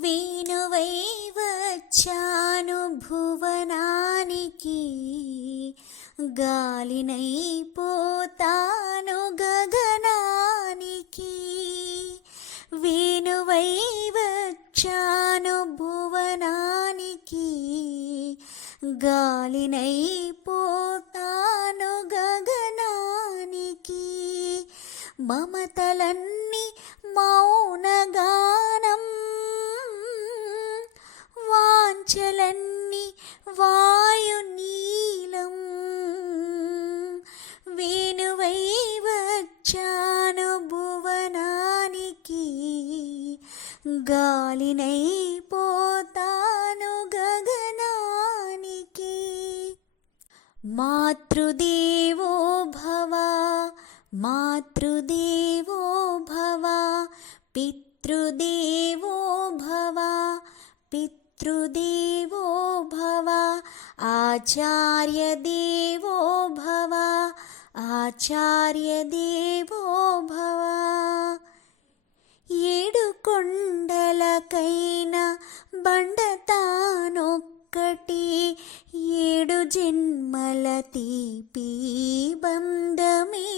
వేణువై వచ్చాను భువనానికి గాలినై పోతాను గగనానికి. వేణువై వచ్చాను భువనానికి గాలినై పోతాను గగనానికి. మమతలన్ వాచలన్ని వాయు నీలం. వేణువై వచ్చాను భువనానికి. గాలినై పోతాను గగనానికి. మాతృదేవో భవ మాతృదేవో భవ పితృదేవో భవ పితృదేవో భవ ఆచార్యదేవో భవ ఆచార్యదేవో భవ ఏడు కొండలకైన బండతానొక్కటి ఏడు జన్మల తీపి బంధమే.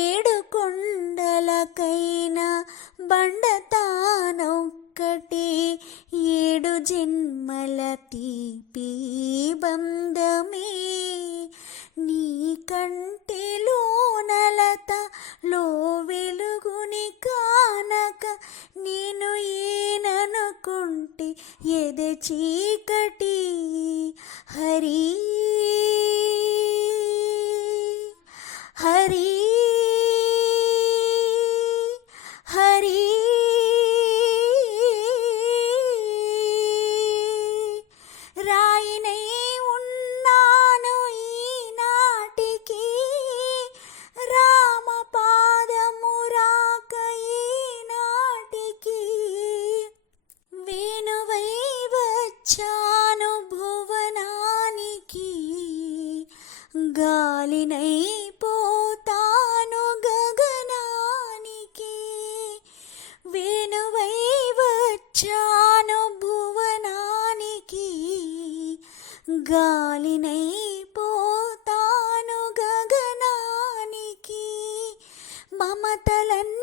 ఏడు కొండలకైన బండ తీపి బంధమే నీ కంటిలో నలత లో వెలుగుని కానక నేను ఏననుకుంటే ఎద చీకటి వచ్చాను భువనానికి గాలినై పోతాను గగనానికి. వేణువై వచ్చాను భువనానికి గాలినై పోతాను గగనానికి. మమతలన్నీ